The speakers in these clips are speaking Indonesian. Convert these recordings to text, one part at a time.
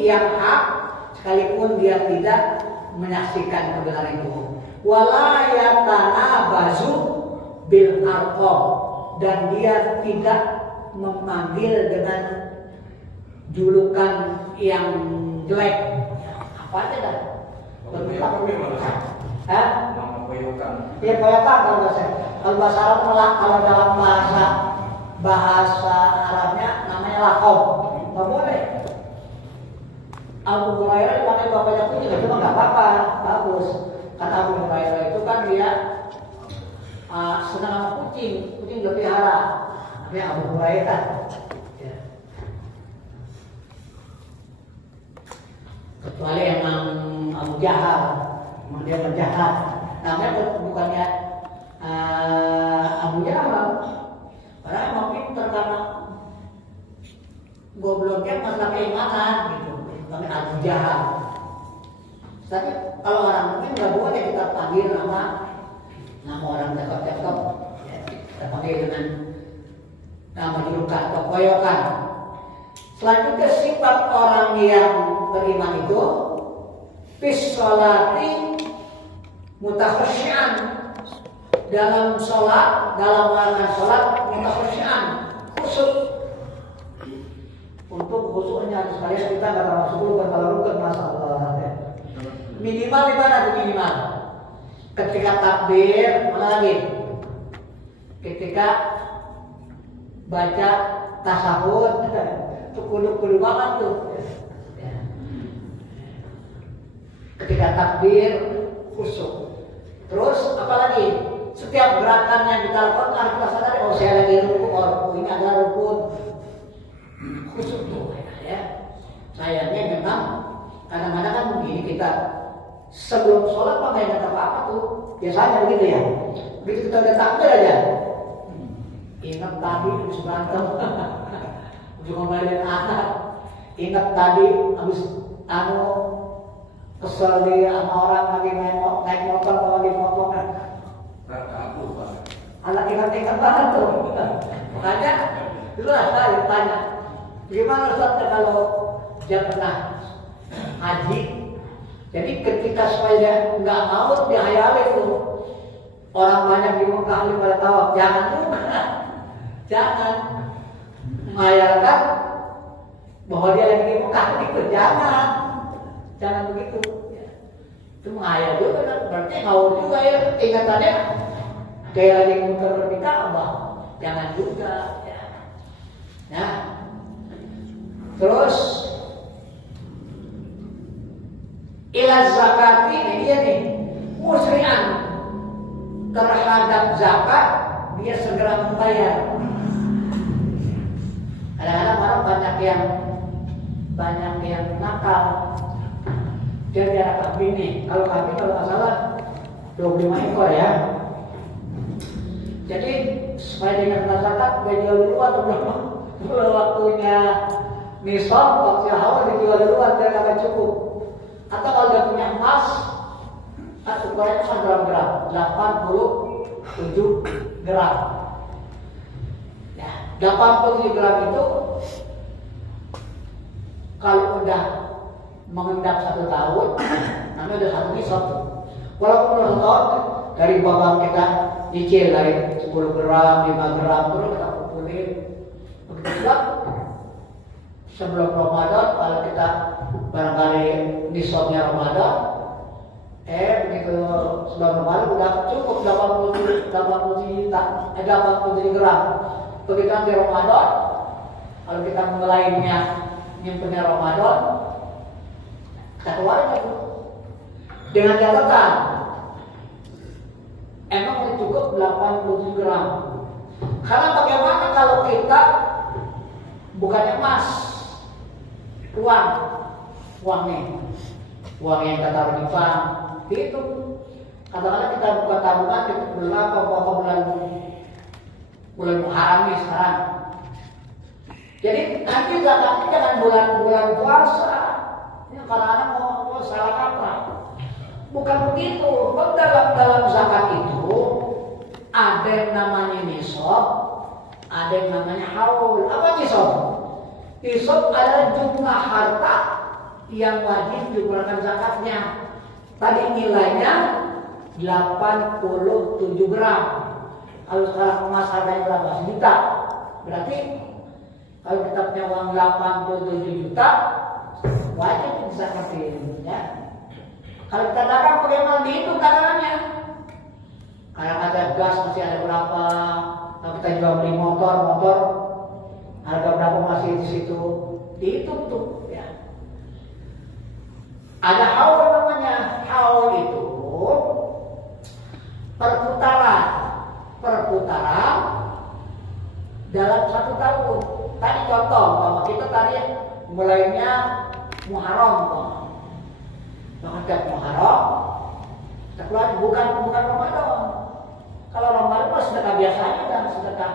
yang hak sekalipun dia tidak menyaksikan kebenaran itu. Wala yatanabazu bil alqab, dan dia tidak memanggil dengan julukan yang jelek. Apa aja dah? Ya koyokan kalau bahasa Arab kalau dalam bahasa Arabnya namanya lakob. Nggak boleh. Abu Hurairah dipakai bapaknya kucing, cuma nggak apa-apa, bagus. Karena Abu Hurairah itu kan dia senang sama kucing berpelihara. Namanya Abu Hurairah. Ya. Kecuali emang Abu Jahal, emang dia penjahat. Namanya bukannya Abu Jahal, karena emang pinter karena gobloknya masalah keimanan gitu. Namanya Abu Jahal. Tapi kalau orang mungkin nggak boleh kita panggil nama orang cakep-cakep, ya, kita panggil dengan nama julukan atau koyokan. Selanjutnya sifat orang yang beriman itu fis sholati mutakhasyian, dalam sholat, dalam melakukan sholat mutakhasyian, khusyuk. Untuk khusyuknya sekalian kita nggak termasuk rukun, kalau rukun masalah ya. Minimal di mana tuh minimal? Ketika takbir, mana lagi? Ketika baca tasawuf, itu kudu banget tuh. Ketika takbir, khusyuk. Terus apalagi? Setiap gerakan yang kita lakukan harus kita sadari, oh saya lagi rukun, ini adalah rukun. Khusyuk tuh ya. Sayangnya memang kadang-kadang kan begini, kita sebelum sholat mah nggak ingat apa-apa tuh, biasanya begitu ya. Begitu kita udah takbir aja, ingat tadi habis berantem, habis ngomelin anak, ingat tadi habis kesel di sama orang lagi naik motor atau lagi motor kan. Anak ingat-ingat banget tuh. Makanya itulah saya tanya, gimana Ustaz kalau dia pernah haji? Jadi ketika supaya nggak mau dihayal itu orang banyak di Mekah pada tawaf, jangan juga, jangan menghayalkan bahwa dia lagi di Mekah itu, jangan begitu. Itu menghayal juga kan, berarti mau juga ya ingatannya kayak lagi muter di Ka'bah, jangan juga. Ya. Nah, terus ila zakati, ini dia nih, musri'an terhadap zakat dia segera membayar. Kadang-kadang orang banyak yang nakal, dia biar kambing nih. Kalau kambing kalau nggak salah 25 ekor ya. Jadi supaya dia kena zakat, dia jual dulu atau belum waktunya nisab, waktu awal dijual duluan, dia akan cukup. Atau kalau dia punya emas, ukurannya kan gram-gram, 87 gram. Ya, 87 gram itu kalau udah mengendap 1 tahun, namanya udah 1 nisab. Walaupun udah 1 tahun, dari babak kita nyicil dari 10 gram, 5 gram, terus kita kumpulin. Begitu juga sebelum Ramadan, kalau kita barangkali nisabnya Ramadan, begitu sebelum Ramadan udah cukup 87 gram. Begitu nanti Ramadan, kalau kita mulainya nyimpennya Ramadan, kita keluarin itu dengan catatan emang udah cukup 87 gram. Karena bagaimana kalau kita bukannya emas, uangnya yang kita taruh di bank, itu kadang-kadang kita buka tabungan di bulan Muharram nih sekarang. Jadi nanti zakatnya jangan bulan puasa. Ini kadang-kadang mau salah kaprah. Bukan begitu. Dalam zakat itu ada yang namanya nisab, ada yang namanya haul. Apa nisab? Nisab adalah jumlah harta yang wajib dikeluarkan zakatnya. Tadi nilainya 87 gram. Kalau sekarang emas harganya berapa? 1 juta. Berarti kalau kita punya uang 87 juta, wajib dizakatin, ya. Kalau kita dagang bagaimana dihitung dagangannya? Kalau ada gas masih ada berapa? Kalau kita jual beli motor harga berapa masih di situ? Dihitung tuh, ya. Ada haul namanya. Haul itu perputaran dalam 1 tahun. Tadi contoh, bahwa kita tadi mulainya Muharram, maka tiap Muharram kita keluar bukan Ramadan. Kalau Ramadan itu sedekah biasanya dan sedekah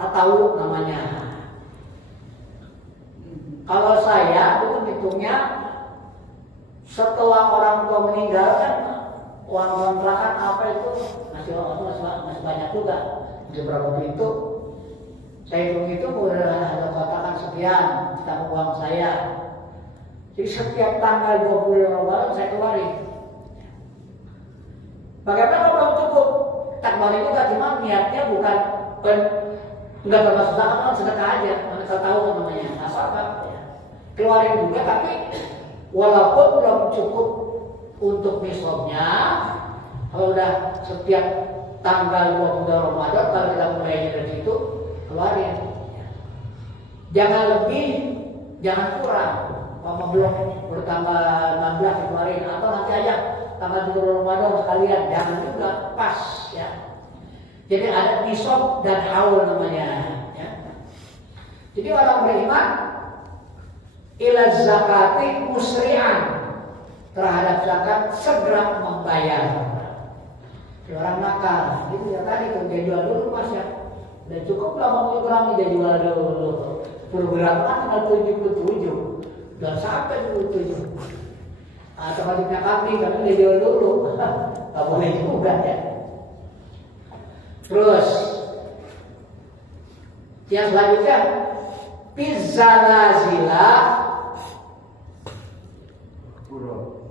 tatawuf namanya. Kalau saya dulu hitungnya setelah orang tua meninggal kan uang kontrakan apa itu masih banyak juga. Masih berapa pintu? Saya hitung itu ada kotakan sekian tentang uang saya. Jadi setiap tanggal 20 Ramadan saya keluarin. Bagaimana belum cukup? Tak kembali juga, cuma niatnya bukan enggak termasuk zakat, kan sedekah aja. Kita tahu namanya apa-apa. Ya. Keluarin juga, tapi walaupun belum cukup untuk nisabnya, kalau udah setiap tanggal 20 Ramadan, kalau kita mulainya dari situ, keluarin. Jangan lebih, jangan kurang. Kalau belum bertambah 16 keluarin, atau nanti aja tanggal 20 Ramadan sekalian, jangan juga, pas, ya. Jadi ada nisab dan haul namanya, ya. Jadi orang beriman ila zakati musri'an, terhadap zakat segera membayar. Orang nakal, itu ya tadi kan dia jual dulu mas ya. Dan cukup lah mau gram dia jual dulu. 10 gram kan tinggal 77. Dan sampai 77. Atau kalau punya kambing dia jual dulu. Gak boleh juga ya. Terus yang selanjutnya pizzalazila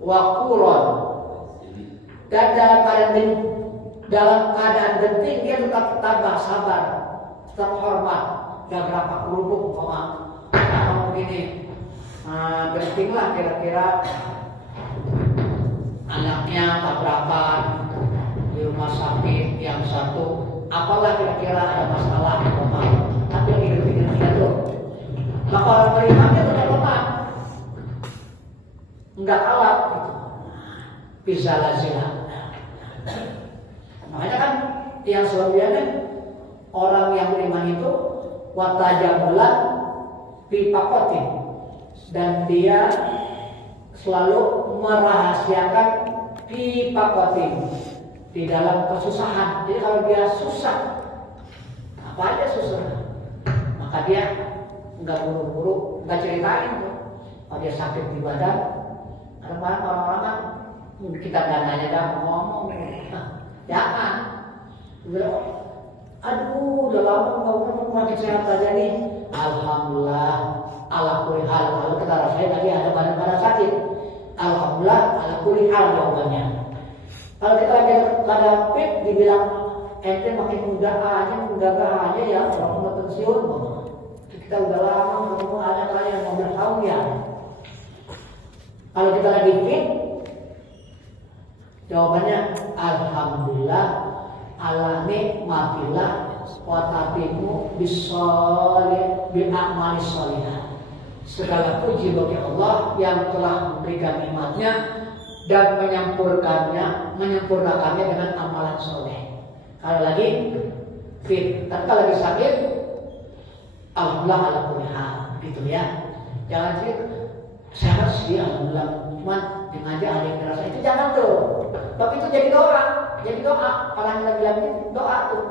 wa quron. Dan dalam keadaan genting dia tetap tabah, sabar, tetap hormat, gak berapa kerudung kalau begini. Genting lah kira-kira anaknya tabrakan di rumah sakit yang satu, apalah kira-kira ada masalah, tapi lagi genting itu. Maka orang beriman dia tetap lemah, enggak kalah gitu. Bisa lazila. Makanya kan yang selalunya orang yang beriman itu watajabulan pipakotin, dan dia selalu merahasiakan pipakotin di dalam kesusahan. Jadi kalau dia susah, apa aja susah, maka dia nggak buru-buru, nggak ceritain tuh. Kalau dia sakit di badan, kadang-kadang orang-orang kan kita dananya dah ngomong, jangan. Aduh, udah lama nggak pernah sehat aja nih. Alhamdulillah, ala kulli hal. Kalau kita rasain lagi ada badan-badan sakit, alhamdulillah, ala kulli hal jawabannya. Kalau kita lagi keadaan fit, dibilang ente makin muda aja ya, orang mau pensiun. Kita udah lama ketemu ada kalian 15 tahun ya. Kalau kita lagi fit, jawabannya alhamdulillah ala nikmatillah wa tatimu bisolih bil a'mali sholihah. Segala puji bagi Allah yang telah memberikan nikmatnya dan menyempurnakannya dengan amalan soleh. Kalau lagi fit, tapi kalau lagi sakit, alhamdulillah ala kulli hal, gitu ya. Jangan sih sehat sih alhamdulillah, cuman dengan aja ada yang ngerasa itu, jangan tuh. Tapi itu jadi doa. Orang yang bilang doa tuh.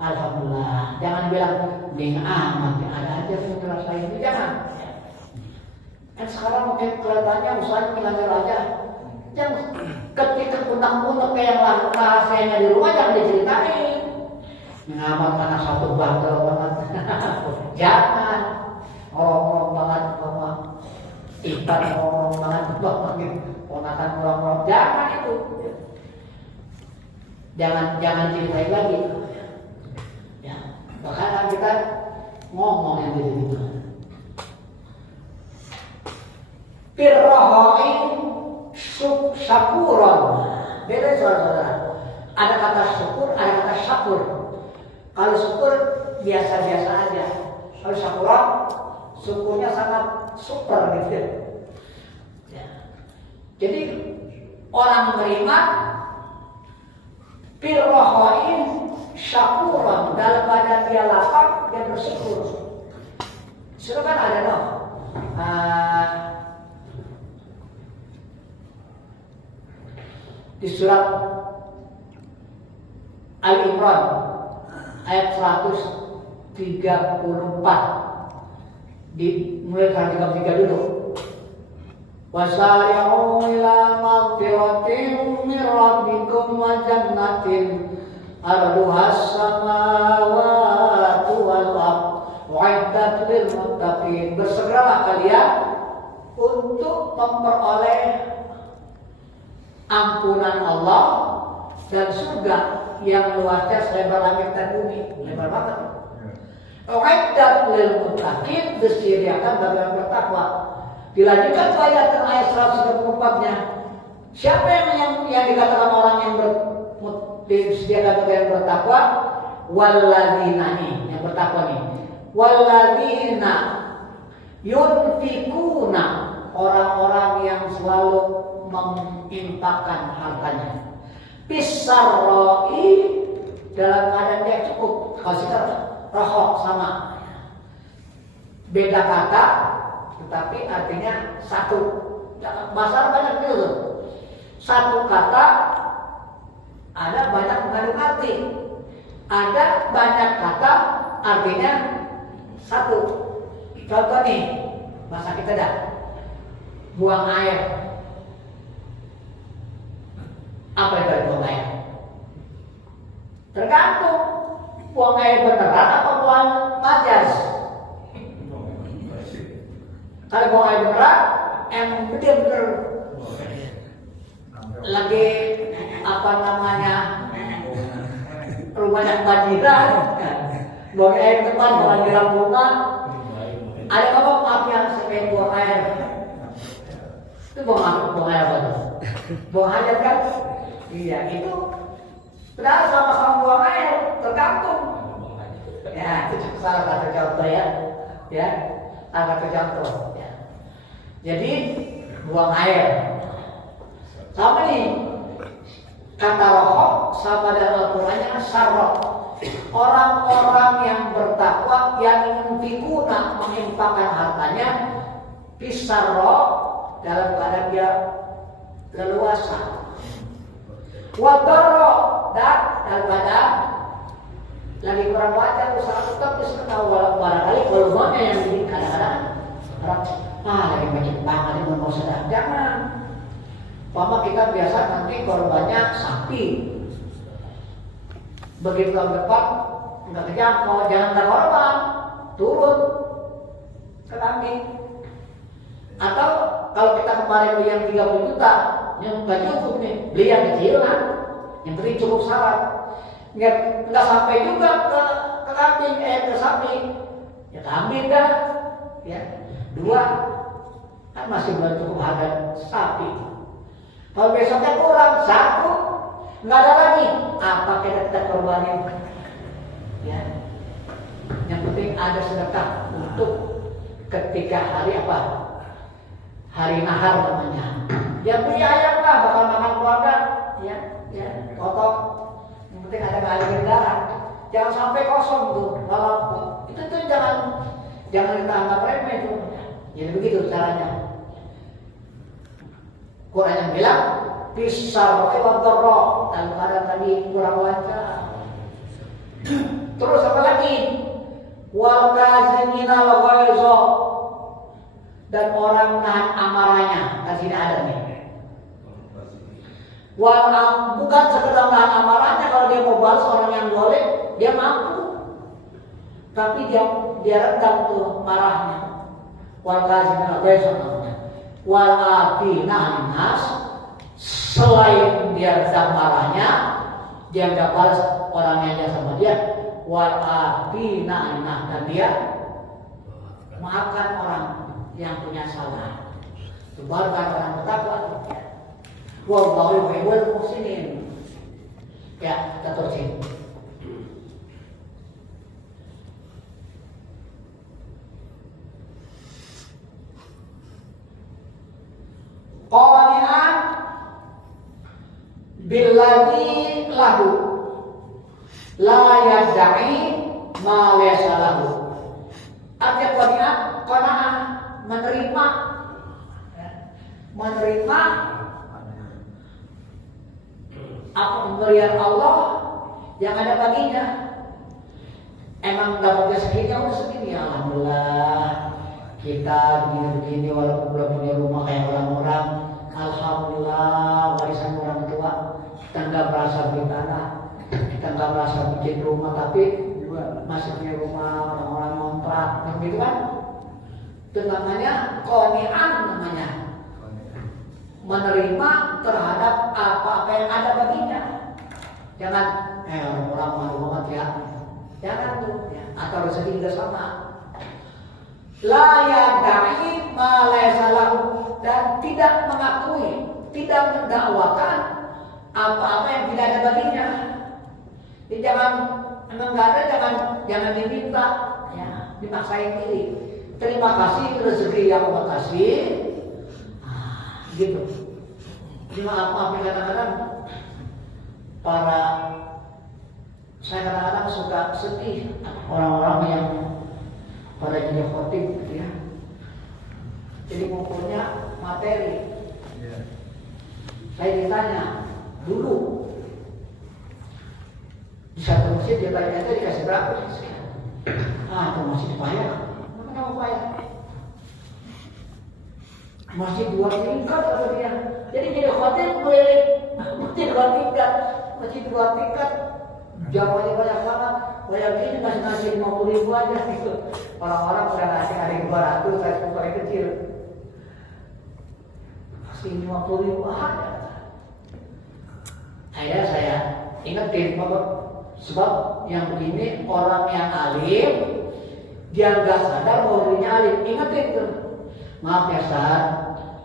Alhamdulillah. Jangan bilang ning amat ada aja yang ngerasain itu, jangan. Kan sekarang mungkin kelihatannya usahanya mengajar aja. Jangan ketika punak-punak kayak yang rahasianya di rumah jangan diceritain. Ning amat karena satu bantal banget. Jangan. orang banget sama ikan, orang banget banget ponakan orang jangan itu, jangan ceritain lagi ya. Bahkan kita ngomong yang gitu. Pirrohoin syakuron. Beda saudara. Ada kata syukur, ada kata syakur. Kalau syukur biasa-biasa aja. Kalau syakuron, syukurnya sangat super gitu. Ya. Jadi orang beriman pirrohoin syakuron, dalam badan dia lapar dia bersyukur. Sudah kan ada dong. Di surat Al-Imran ayat 134 mulai dari 33 dulu. Wasari'u ila maghfiratin min rabbikum wa jannatin arduhas samawati wal ardh u'iddat lil muttaqin. Bersegeralah kalian untuk memperoleh ampunan Allah dan surga yang luasnya selebar langit dan bumi, lebar banget. U'iddat lil muttaqin, disediakan bagi orang bertakwa. Dilanjutkan tuh ayat 134-nya. Siapa yang dikatakan orang yang disediakan bagi yang bertakwa? Walladzina nih, yang bertakwa nih. Walladzina yunfikuna, orang-orang yang selalu menginfakkan hartanya. Pisarroi, dalam keadaan dia cukup. Kalau kita rohok sama, beda kata, tetapi artinya satu. Masalah banyak itu. Satu kata ada banyak mengandung arti. Ada banyak kata artinya satu. Contoh nih, bahasa kita dah. Buang air. Apa itu buang air? Tergantung buang air beneran apa buang majas. Kalau buang air beneran, yang bener-bener lagi apa namanya rumahnya banjiran, buang air depan, banjiran bunga. Ada apa maaf yang saya buang air? Itu buang air apa tuh? Buang hajat kan? Iya, itu padahal sama-sama buang air, tergantung. Ya, itu salah satu contoh ya. Ya, salah satu contoh. Ya. Jadi buang air. Sama nih, kata rohok sama dalam Al-Qurannya sarrok. Orang-orang yang bertakwa yang fikuna menginfakkan hartanya pisarrok dalam keadaan dia leluasa. Wadoro dan keadaan lagi kurang wajar usaha tetap tahu barangkali volumenya yang bikin kadang-kadang orang lagi banyak banget ini mau sedang jangan. Pama kita biasa nanti korbannya sapi, begitu tahun depan nggak kejangkau, jangan ada korban turun ke kambing. Atau kalau kita kemarin beli yang 30 juta, yang nggak cukup nih, beli yang kecilan, yang penting cukup syarat. Nggak sampai juga ke kambing, ke sapi, ya kambing dah, ya 2 kan masih belum cukup harga sapi. Kalau besoknya kurang 1, nggak ada lagi, apa kita korbanin? Ya, yang penting ada sedekah untuk ketika hari apa? Hari nahar namanya. Dia beli ayam lah, bakal makan keluarga, ya, potong. Yang penting ada ngalir darah. Jangan sampai kosong tuh. Kalau itu tuh jangan kita anggap remeh tuh. Jadi begitu caranya. Quran yang bilang pisar wadoro dalam keadaan tadi kurang lancar. Terus apa lagi? Wal kaziminal ghaiza, dan orang nahan amarahnya. Kan sini ada nih. Bukan sekedar nahan amarahnya, kalau dia mau balas orang yang boleh, dia mampu. Tapi dia redam tuh marahnya. wal kazimin al-ghaiz wal afina 'anil nas, selain dia redam marahnya, dia nggak balas orang yang jahat sama dia, wal afina 'anil nas, dan dia maafkan orang yang punya salah, sebarkan orang bertakwa. Wallahu yuhibbul muhsinin. Ya, kita terusin. Qani'an billadzi lahu la yad'i ma laysa lahu. Artinya qani'ah menerima apa pemberian Allah yang ada baginya. Emang dapatnya segini, udah segini, alhamdulillah. Kita begini-begini walaupun belum punya rumah kayak orang-orang, alhamdulillah warisan orang tua. Kita nggak merasa beli tanah, kita nggak merasa bikin rumah, tapi masih punya rumah, orang-orang ngontrak, gitu kan? Itu namanya qani'an, namanya menerima terhadap apa-apa yang ada baginya. Jangan orang-orang malu banget ya, jangan tuh ya. Atau rezeki juga sama. La yad'i ma laysa lahu, dan tidak mengakui, tidak mendakwakan apa-apa yang tidak ada baginya. Jadi jangan enggak ada, jangan diminta, ya, dipaksain diri. Terima kasih rezeki yang Allah kasih. Gitu. Jadi maaf ya, kadang-kadang saya kadang-kadang suka sedih orang-orang yang pada jadi khotib gitu ya. Jadi ngumpulnya materi. Saya ditanya dulu di satu masjid, dia tanya itu dikasih berapa? Itu masih dibayar. Kenapa bayar? Masih 2 tingkat atau dia. Jadi khotib keliling, masih 2 tingkat, masih 2 tingkat. Jawabannya banyak banget. Banyak ini masih ngasih 50.000 aja gitu. Orang-orang udah ngasih ada yang 200, saya paling kecil. Kasih 50.000 aja. Akhirnya saya ingetin bahwa sebab yang begini orang yang alim, dia nggak sadar bahwa dirinya alim. Ingetin tuh. Maaf ya Ustaz,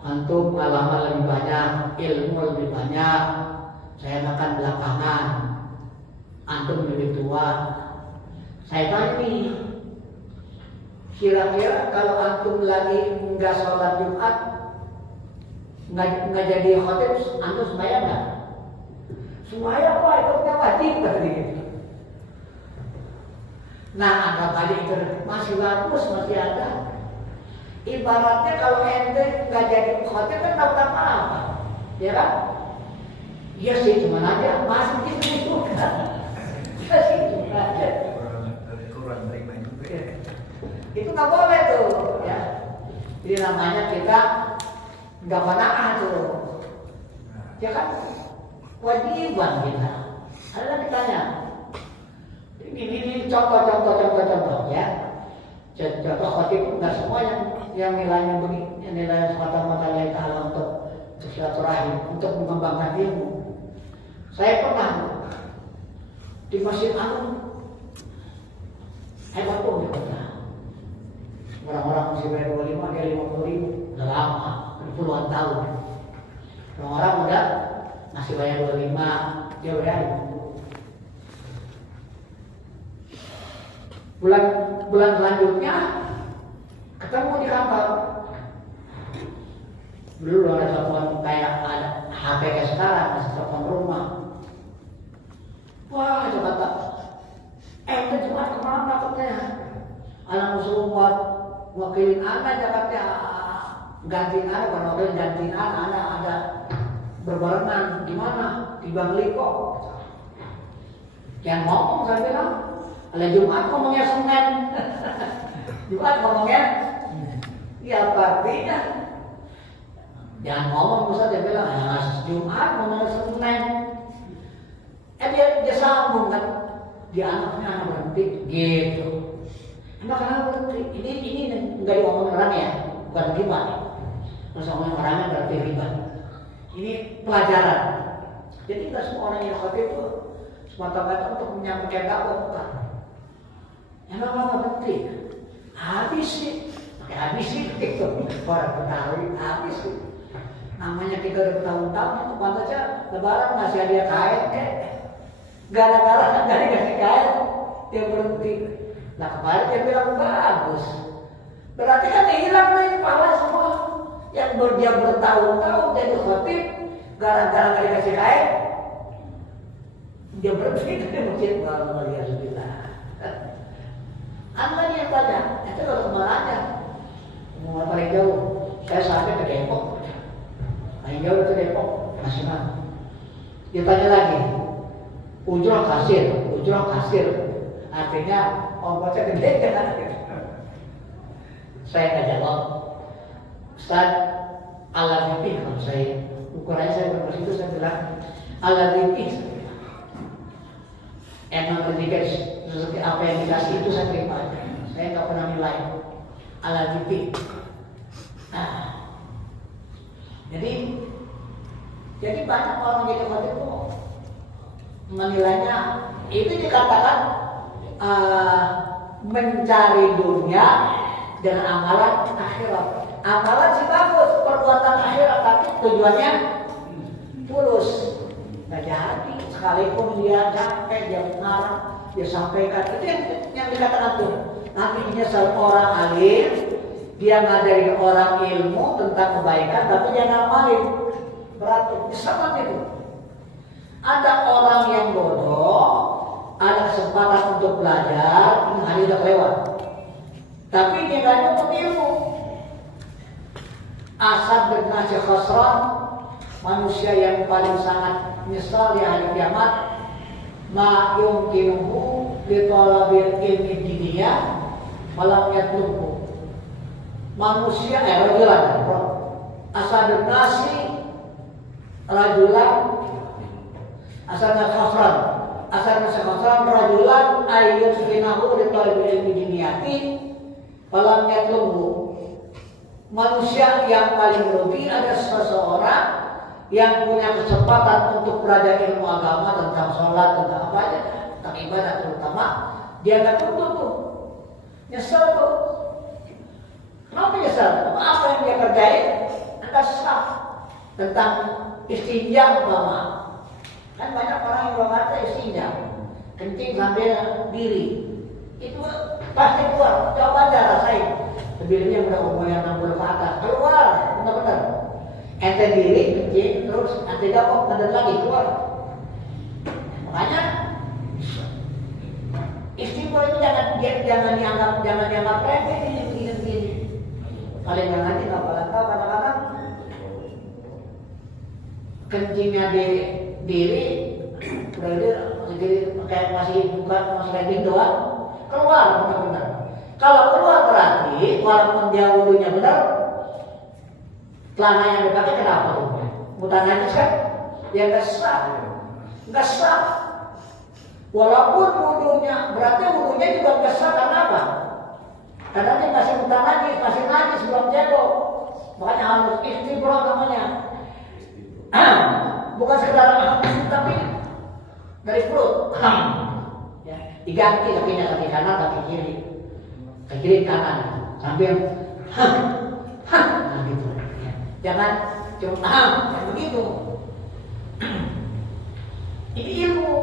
antum pengalaman lebih banyak, ilmu lebih banyak. Saya makan belakangan, antum lebih tua. Saya tanya nih, kira-kira kalau antum lagi nggak sholat Jumat, nggak jadi khotib, antum sembahyang nggak? Sembahyang Pak, itu kita wajib tadi. Nah, anggap aja itu masih bagus, masih ada. Ibaratnya kalau ente nggak jadi khotib kan dapat apa-apa, ya kan? Iya sih, cuma aja masih gitu juga. Masih cuma aja. Kurang terima juga. Itu nggak boleh tuh, ya. Jadi namanya kita nggak qanaah tuh, ya kan? Wajiban kita. Ada ditanya. Ini contoh ya. Contoh khotib nggak semua yang nilainya begini, yang nilainya semata-mata lillahi ta'ala untuk silaturahim, untuk mengembangkan ilmu. Saya pernah di Masjid Agung, hebat tuh dia pernah. Orang-orang masih bayar 25, dia 50.000, udah lama, puluhan tahun. Orang-orang udah masih bayar 25, dia bayar 50. Bulan selanjutnya ketemu di kantor. Dulu ada telepon kayak ada HP kayak sekarang, masih telepon rumah. Wah, coba tak. Itu cuma kemana katanya? Anak musuh buat wakilin anak Jakarta, gantiin anak, bukan wakilin gantiin anak ada berbarengan di mana? Di Bangliko. Yang ngomong saya bilang, ada Jumat ngomongnya Senin. Jumat ngomongnya, ya artinya jangan ngomong Ustaz, dia bilang Jumat ngomongnya Senin. Dia sambung kan, dia anak berhenti gitu. Emang kenapa berhenti? Ini nggak diomongin orang ya? bukan riba. Terus orang-orangnya berarti riba. Ini pelajaran. Jadi nggak semua orang yang khotib itu semata-mata untuk menyampaikan dakwah, bukan. Yang lama penting. Habis sih, pakai habis sih itu orang Betawi habis sih. Namanya kita udah bertahun-tahun itu pantasnya Lebaran ngasih hadiah kain gara-gara nggak dikasih kain dia berhenti. Nah kemarin dia bilang bagus. Berarti kan hilang nih pahala semua yang dia bertahun-tahun jadi khotib gara-gara nggak dikasih kain dia berhenti dari masjid. Alhamdulillah. Anda yang tanya, itu kalau kemana? Mau paling jauh, saya sampai ke Depok. Paling jauh itu Depok, nasional. Dia tanya lagi, ujroh kasir. Artinya ongkosnya gede kan? Saya nggak jawab. Ustaz, ala mimpi kalau saya ukurannya saya berpas itu saya bilang ala mimpi. Emang ketika seperti apa yang dikasih itu saya terima aja. Saya nggak pernah nilai ala mimpi. Nah, jadi banyak orang jadi khotib itu menilainya itu dikatakan mencari dunia dengan amalan akhirat. Amalan sih bagus, perbuatan akhirat, tapi tujuannya tulus. Nggak jadi, sekalipun dia capek, dia mengarang, dia sampaikan. Itu yang dikatakan tuh. Nanti menyesal orang alim, dia ngajarin orang ilmu tentang kebaikan, tapi dia ngamalin. Berat, sama itu. Ada orang yang bodoh, ada kesempatan untuk belajar, ini hari udah lewat. Tapi dia nggak nuntut ilmu. Asad bin Nasir Khosron, manusia yang paling sangat menyesal di hari kiamat. Ma yumkinuhu li talabil ilmi diniyah malam yatlubhu. Manusia rajulan. Asad bin Nasir rajulan. Asad bin Khosron. Asal nasabatan rajulan ayyut binahu li talabil ilmi diniyati falam yatlubu. Manusia yang paling rugi ada seseorang yang punya kesempatan untuk belajar ilmu agama tentang sholat, tentang apa aja, tentang ibadah terutama, dia nggak tuntut tuh, nyesel tuh. Kenapa nyesel? Apa yang dia kerjain? Nggak sah. Tentang istinja umpama. Kan banyak orang yang belum ada istinja, kencing sambil diri, itu pasti keluar. Coba aja rasain. Sebelumnya udah umurnya 60 ke atas, keluar, benar-benar. Ente diri, kencing, terus ente jawab, benar lagi keluar. Makanya istighfar itu jangan dianggap remeh begini. Kalian yang nanti nggak pernah tahu kadang-kadang kencingnya di diri, kayak masih bukan masih lagi doang, keluar benar-benar. Kalau keluar berarti walaupun dia wudhunya benar, celana yang dipakai kenapa tuh? Mutan najis kan? Ya nggak sah. Walaupun wudhunya, berarti wudhunya juga nggak sah karena apa? Karena dia masih mutan najis belum cebok. Makanya harus istighfar namanya. Bukan sekedar tapi dari perut, ya, diganti kakinya, kaki kanan, kaki kiri kanan, sambil nah gitu. Ya. Jangan cuma begitu. Ini ilmu,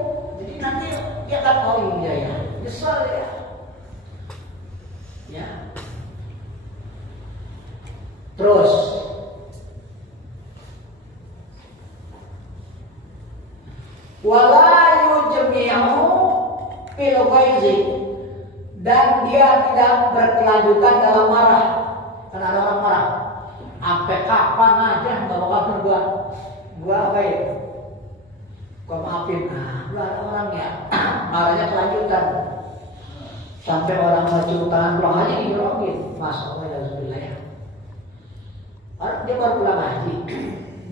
jadi nanti dia akan tahu ya, besar ya. Ya. Terus. Wala yujmi'u fil ghaizi, dan dia tidak berkelanjutan dalam marah. Karena ada orang marah, sampai kapan aja nggak bakal berbuat. Gua apa ya? Gua maafin. Gua ada orang ya marahnya kelanjutan sampai orang maju tangan pulang haji dijorokin. Masya Allah ya Rasulullah ya. Orang dia baru pulang haji,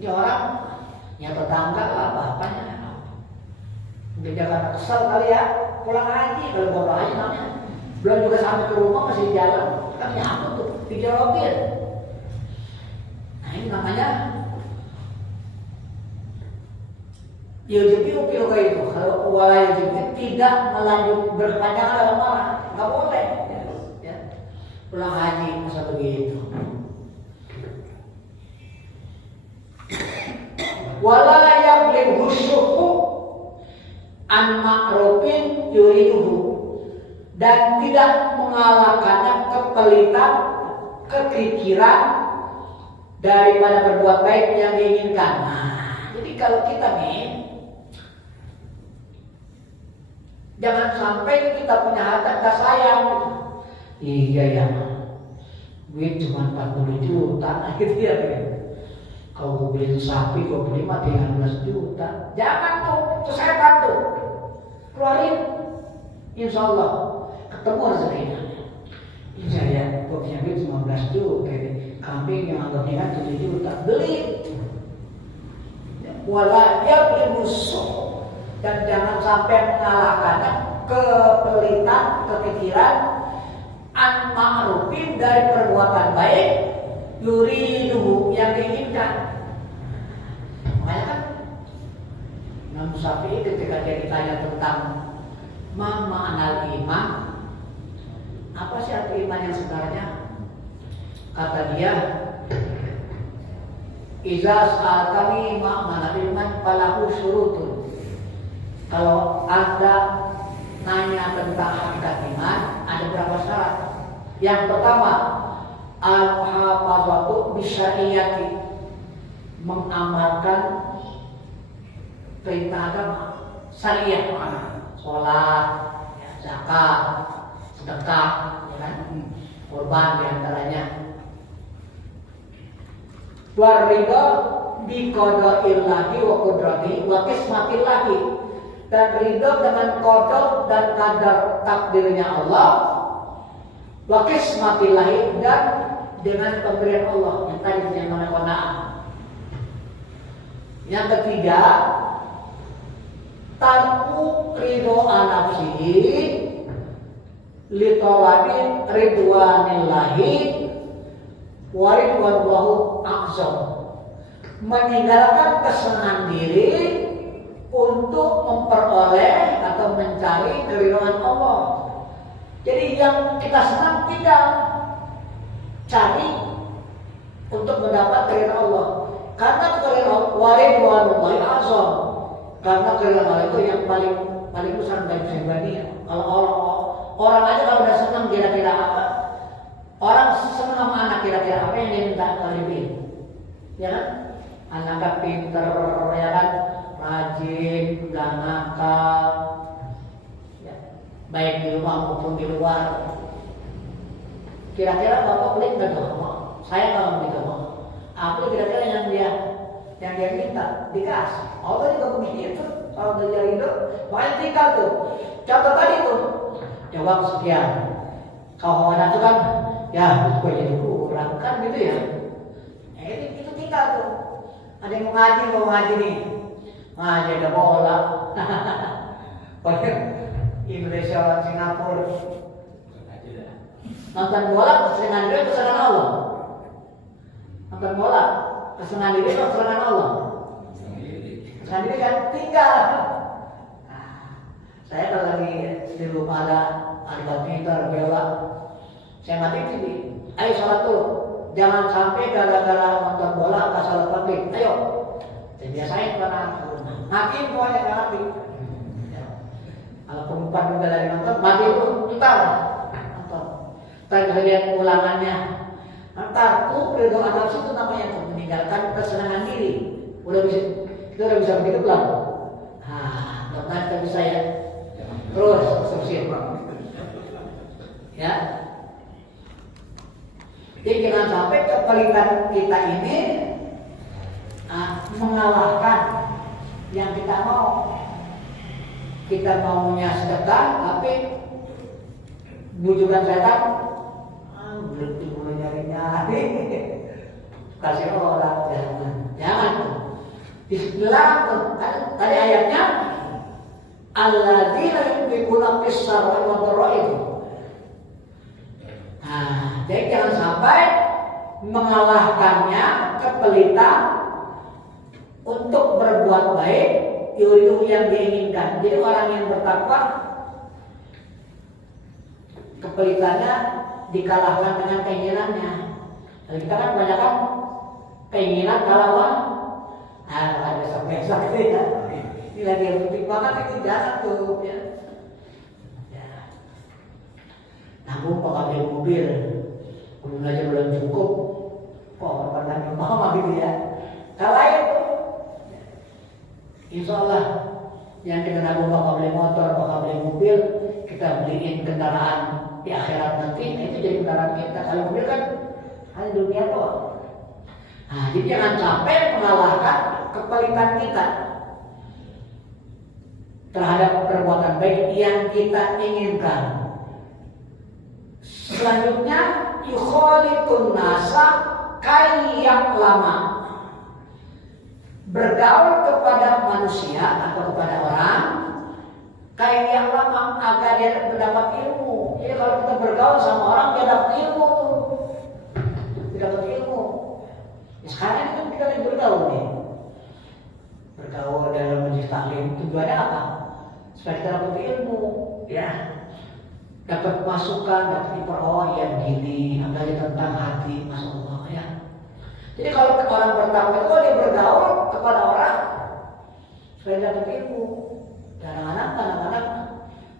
dia orang yang tetangga apa-apanya. Mungkin dia karena kesel kali ya, pulang haji, kalau baru haji namanya belum juga sampai ke rumah masih di jalan, kan nyambut tuh, dijorokin. Nah ini namanya yujibu kayak itu. Kalau wala yujibu tidak melanjut berpanjang dalam marah, nggak boleh. Ya. Pulang haji masa begitu. Wala yablin husyuhu an ma'rufin yuriduhu, dan tidak mengalahkannya kepelitan, kekikiran daripada berbuat baik yang diinginkan. Nah, jadi kalau kita nih jangan sampai kita punya harta kita sayang. Iya ya, duit cuma 40 juta gitu ya. Kalau mau beli sapi, kalau beli mah 13 juta. Jangan tuh saya bantu. Keluarin. Insya Allah ketemu rezekinya. Insya ya, gue punya duit 15 juta. Kambing yang anggapnya kan 7 juta. Beli. Wala beli musuh. Dan jangan sampai mengalahkannya kepelitan, kepikiran, an ma'rufin dari perbuatan baik, yuriduhu yang diinginkan. Makanya kan Imam Syafi'i ketika dia ditanya tentang ma ma'anal iman, apa sih arti iman yang sebenarnya? Kata dia, iza sa'altani ma'anal iman falahu syurutun. Kalau Anda nanya tentang hakikat iman, ada berapa syarat? Yang pertama, al-hafazatu bisyariati, mengamalkan perintah agama syariah, sholat, ya, zakat, sedekah, ya kan? Kurban diantaranya. Waridho bi qadaillahi wa qudrati wa qismatillahi, dan ridho dengan qada dan kadar takdirnya Allah, wa qismatillahi, dan dengan pemberian Allah yang tadi yang mana qanaah. Yang ketiga, tarku ridho nafsihi li talabi ridwanillahi wa ridwanullahu a'zam, meninggalkan kesenangan diri untuk memperoleh atau mencari keridhaan Allah. Jadi yang kita senang tidak cari untuk mendapat keridhaan Allah, karena keridhaan waridwanullahi a'zam, karena keridhaan Allah itu yang paling besar dari pribadi. Kalau orang aja kalau udah senang kira-kira apa? Orang senang sama anak kira-kira apa yang dia minta kali ya kan? Anaknya pinter, ya kan? Rajin, gak nakal, ya, baik di rumah maupun di luar. Kira-kira bapak pelit nggak tuh? Saya kalau begitu mau. Apa kira-kira yang dia minta dikasih? Allah juga begitu. Kalau belajar itu, makanya tinggal tuh. Contoh tadi tuh, jawab sekian. Kalau ada tuh kan, ya itu jadi kurang kan gitu ya. Itu tinggal tuh. Ada yang mau ngaji nih. Ngaji ada bola. Indonesia lawan Singapura. Nonton bola kesenangan diri kesenangan Allah. Nonton bola kesenangan diri kesenangan Allah. Kesenangan diri kan tinggal. Nah, saya kalau lagi di rumah ada badminton, bola, saya mati TV. Ayo sholat tuh. Jangan sampai gara-gara nonton bola nggak sholat maghrib. Ayo. Dan biasanya karena mati semuanya nggak mati. Kalau perempuan juga lagi nonton, mati itu ntar nonton. Ntar bisa lihat ulangannya. Ntar ridho nafsu itu namanya tuh, meninggalkan kesenangan diri. Kita udah bisa begitu belum? Nah, mudah-mudahan kita bisa ya. Terus sukses. Ya. Jadi jangan sampai kepelitan kita ini mengalahkan yang kita mau. Kita maunya sedekah, tapi bujukan setan, berhenti mulai nyari-nyari, kasih orang, jangan. Bismillah, tadi ayatnya, alladzina yunfiquna fis-sarra'i wad-dharra'i itu. Nah, jadi jangan sampai mengalahkannya kepelitan untuk berbuat baik, yuridu yang diinginkan. Jadi orang yang bertakwa kepelitannya dikalahkan dengan keinginannya. Kalau kita kan banyak kan keinginan kalahkan ada besok-besok gitu ya. Ini lagi yang penting banget itu jangan tuh ya. Nabung pakai beli mobil, belum aja belum cukup, kok pernah nyoba gitu ya. Kalau itu, insya Allah yang kita nabung pakai beli motor, pakai beli mobil, kita beliin kendaraan di akhirat nanti, itu jadi kendaraan kita. Kalau mobil kan hanya dunia doang. Nah, jadi jangan sampai mengalahkan kepelitan kita terhadap perbuatan baik yang kita inginkan. Selanjutnya yukhalitun nasa kayak lama, bergaul kepada manusia atau kepada orang kayak lama agar dia mendapat ilmu. Jadi kalau kita bergaul sama orang dia dapat ilmu, dia dapat ilmu. Ya, sekarang itu kita lagi bergaul nih, bergaul dalam majelis taklim tujuannya apa? Supaya kita dapat ilmu, ya. Dapat masukan, dapat oh yang gini, apalagi tentang hati, masuk Allah ya. Jadi kalau orang bertakwa itu dia bergaul kepada orang supaya dapat ilmu. Kadang-kadang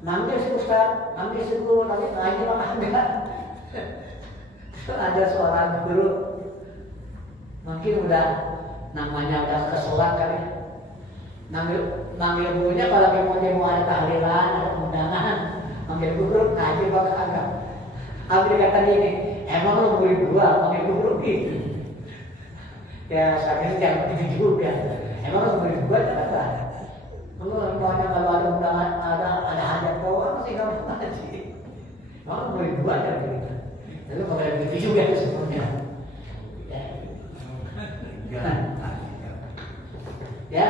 manggil si ustaz, manggil si guru, nanti ngaji malah enggak. Ada seorang guru, mungkin udah namanya udah keselat kali. Manggil gurunya kalau mau ada tahlilan, ada undangan. Manggil guru, ngaji bakal agak. Ambil kata dia ini, emang lo murid gua, manggil guru gitu. Ya, saya jangan gitu juga. Emang lo murid gua, kenapa? Lo kalau ada undangan, ada hajat doang sih kamu ngaji. Emang lo murid gua kan gitu. Lalu bakal begitu juga sebenarnya. Ya.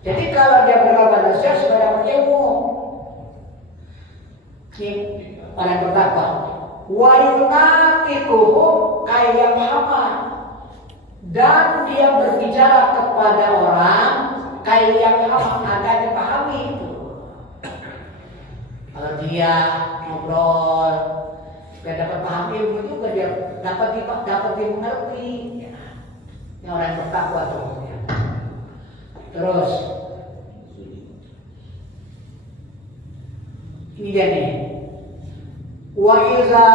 Jadi kalau dia berkata manusia sudah dapat ilmu. Ini orang bertakwa. Wa yunaqikuhum kayak Muhammad, dan dia berbicara kepada orang kayak Muhammad agar dipahami itu. Kalau dia ngobrol, dia dapat paham ilmu juga, dia dapat dimengerti. Ini orang bertakwa tuh. Terus ini dia nih. Wa iza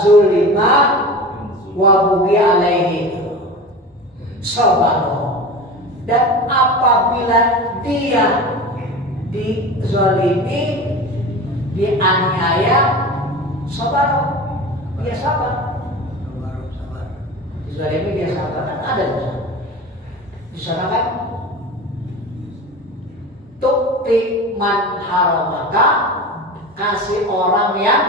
zulima wa bughi alaihi sabar. Dan apabila dia dizalimi, dianiaya, sabar. Dia sabar. Dizalimi dia sabar, kan ada di sana kan. Tukti man haramaka, kasih orang yang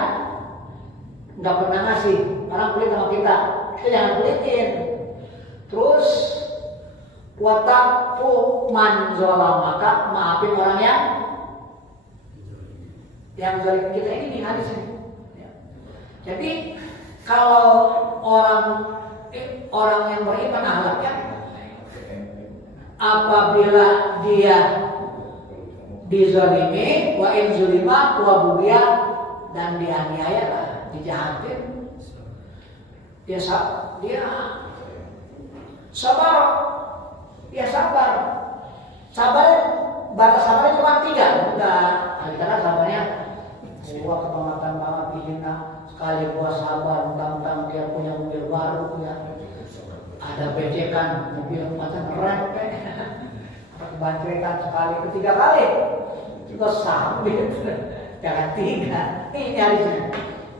nggak pernah ngasih. Orang pelit sama kita jangan pelitin. Terus wataku man zolamaka, maafin orang yang zalim kita ini hadis ini. Jadi kalau orang yang beriman akhlaknya, apabila dia dizalimi, wa in zulima wa bughya, dan dianiaya, dijahatin, dia sabar, dia sabar. Sabar, batas sabarnya cuma 3. Enggak, kita kan sabarnya gua kepamatan banget dihina, sekali gua sabar, mentang-mentang dia punya mobil baru, ya. Ada bejekan, mobil macam rem bantuan sekali, 3 kali juga sambil, jangan 3. Ini harusnya.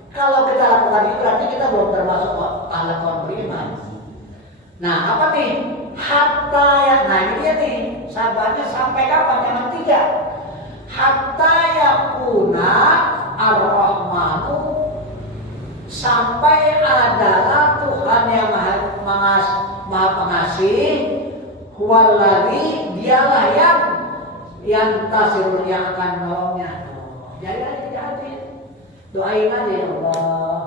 Kalau kita lakukan itu berarti kita belum termasuk anak orang beriman. Nah, apa nih? Hatta ya, nah ini dia nih, sabarnya sampai kapan? Jangan 3. Hatta yakuna ar-Rahmanu, sampai adalah Tuhan yang maha pengasih, huwallazi, dialah yang tasirul, yang akan menolongnya. Jadi hati-hati, doain aja ya Allah,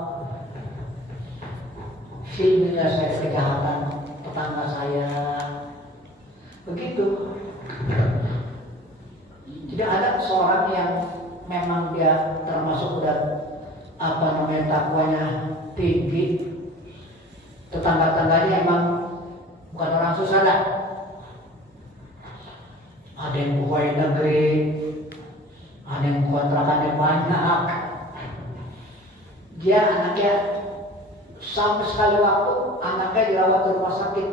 sehingga saya kejahatan tetangga saya. Begitu. Tidak ada seorang yang memang dia termasuk udah takwanya tinggi, tetangga-tangganya emang bukan orang susah dah. Ada yang pegawai negeri, ada yang kontrakannya banyak. Dia anaknya sampai sekali waktu anaknya dirawat di rumah sakit.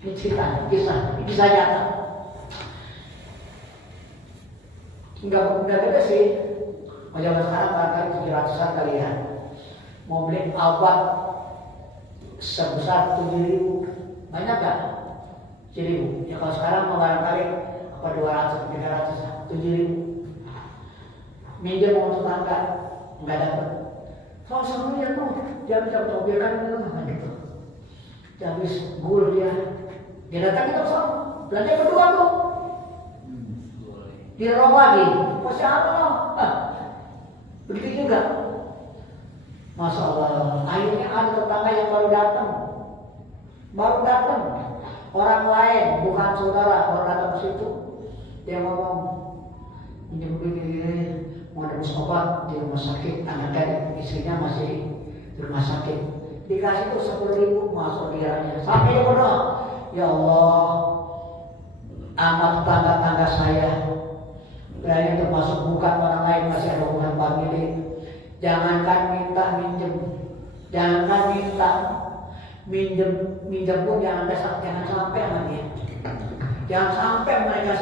Ini cerita, kisah nyata. Enggak beda sih. Zaman sekarang barangkali 700-an kali ya. Mau beli obat sebesar 7.000, banyak gak? 7.000. Ya kalau sekarang mau barangkali 200, 300, 7.000. Minjem mau tetangga, nggak dapat. Kalau semuanya tuh dia bisa tobekan gitu. Dia habis gul dia datang itu sama. Belanja berdua tuh. Dirok lagi, masih apa loh? Begitu juga. Masya Allah, akhirnya ada tetangga yang baru datang. Orang lain, bukan saudara, baru datang ke situ. Dia ngomong, ini mau nebus obat di rumah sakit, anaknya istrinya masih di rumah sakit. Dikasih tuh 10.000 masuk kiranya. Sampai dia berdoa, ya Allah, amat tetangga-tangga saya. Dan itu termasuk bukan orang lain, masih ada hubungan famili. Jangankan minta minjem, jangankan minjem pun jangan sampai sama dia. Jangan sampai mereka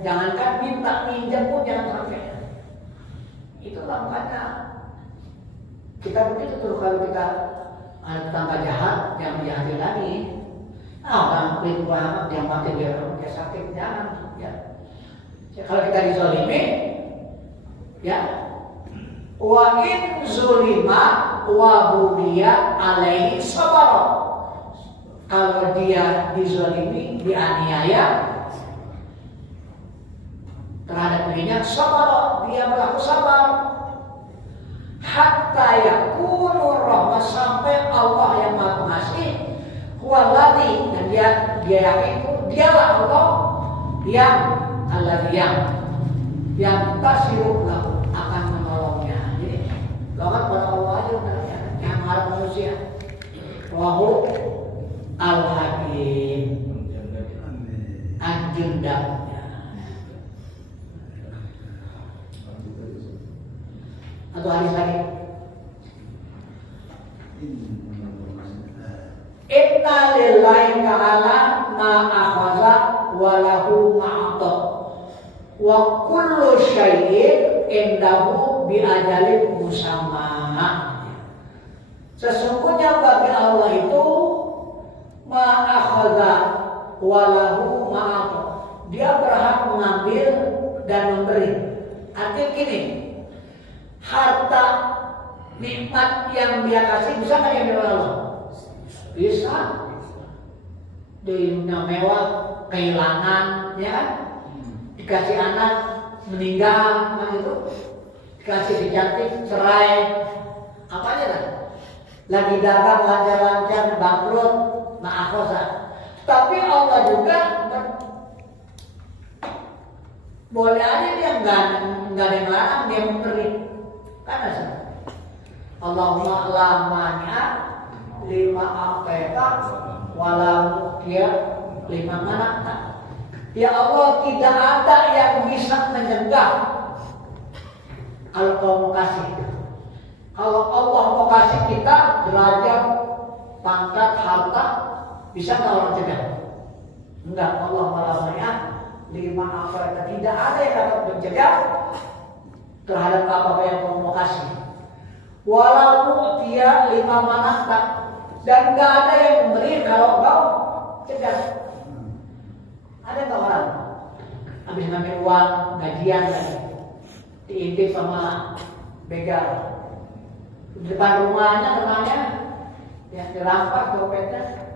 jangankan minta minjem pun jangan sampai. Itulah makanya kita begitu tuh kalau kita ada tetangga jahat, jangan jahatin lagi. Orang pelin banget yang mati dia sakit, jangan ya. Kalau kita dizalimi, ya, wa in zulima wa budiya alaihi sabar. Kalau dia dizalimi, dianiaya terhadap dirinya, sabar, dia berlaku sabar. Hatta yakunu rahmah, sampai Allah yang Maha Pengasih, huwallazi, dan dia yakin itu dialah Allah yang tasiru lahu, akan menolongnya. Jadi doakan pada Allah aja udah, jangan harap manusia. Wahu al-hakim, anjundam. Atau hadis lagi. Inna lillahi ta'ala ma akhadha wa lahu ma'ata wa kullu syai'in indahu bi ajalin musamma. Sesungguhnya bagi Allah itu ma akhadha wa lahu ma'ata, dia berhak mengambil dan memberi. Artinya gini, harta nikmat yang dia kasih bisa nggak diambil oleh Allah? Bisa. Di dunia mewah kehilangan, ya kan? Dikasih anak meninggal, itu dikasih dicantik cerai, apa aja kan? Lagi dagang lancar-lancar bangkrut, ma'akhosa. Tapi Allah juga boleh aja dia nggak ada yang larang, dia memberi. Karena Allahumma la mani'a lima a'taita wala mu'tiya lima mana'ta. Ya Allah, tidak ada yang bisa mencegah kalau kau mau kasih. Kalau Allah mau kasih kita derajat, pangkat, harta, bisa nggak orang cegah? Enggak. Allah la mani'a lima a'taita, tidak ada yang dapat mencegah terhadap apa yang kau mau kasih. Walau dia 5 manakta, dan nggak ada yang memberi kalau kau cegah. Ada nggak orang habis ngambil uang gajian lagi diintip sama begal di depan rumahnya, temannya ya dirampas dompetnya.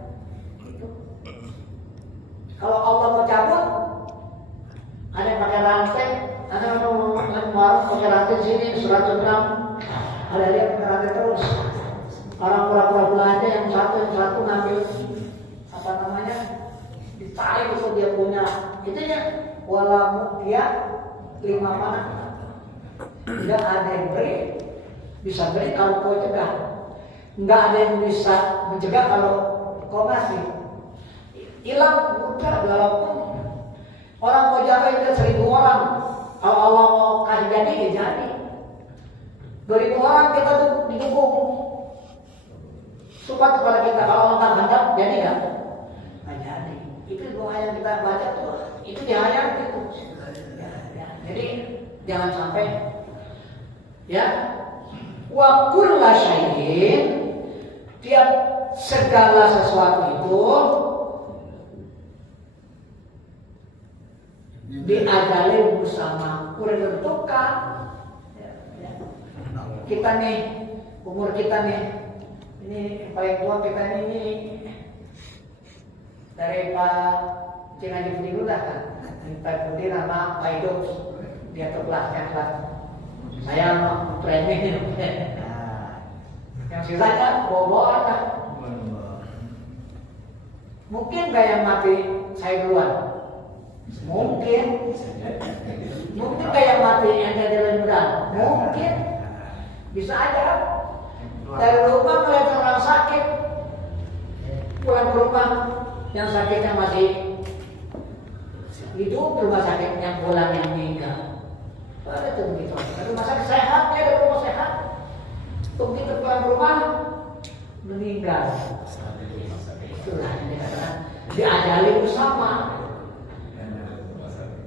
Kalau Allah mau cabut, ada yang pakai rantai. Ada orang pakai rantai sini 100 gram, ada dia pakai rantai terus. Orang pura-pura belanja yang satu ngambil 1 apa namanya ditarik itu dia punya itunya wala dia 5 panah. Tidak ada yang beri bisa beri kalau kau cegah, nggak ada yang bisa mencegah kalau kau ngasih. Hilang udah, walaupun orang mau jaga itu 1000 orang, kalau Allah mau kasih jadi ya jadi. 2000 orang kita tuh didukung support kepada kita, kalau Allah tak hendak jadi nggak? Nggak jadi. Itu doa yang kita baca tuh itu dihayat itu. Jadi jangan sampai ya wa kullu syai'in, tiap segala sesuatu itu diajali bersama udah tentukan. Kita nih umur kita nih ini paling tua kita ini dari Pak Cina dulu lah kan, Pak Budi sama Pak Hidup dia tuh kelasnya kelas saya mau training yang sisanya bawa-bawaan lah. Mungkin gak yang mati saya duluan, mungkin gak yang mati ente duluan, mungkin bisa aja dari rumah melihat orang sakit pulang ke rumah yang sakitnya masih hidup, rumah sakit yang pulang yang meninggal. Ada tuh begitu. Rumah sakit sehat, ya ada rumah sehat. Begitu pulang rumah meninggal. Itulah yang dikatakan diajali bersama.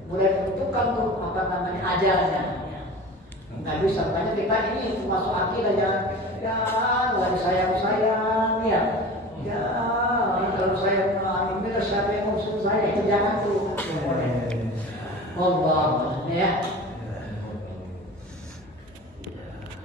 Mulai tentukan tuh apa namanya ajalnya. Nggak bisa, makanya kita ini masuk akidah jangan ya nggak disayang ya. Ya kalau saya ini siapa yang musuh saya itu jangan tuh. Allah ya.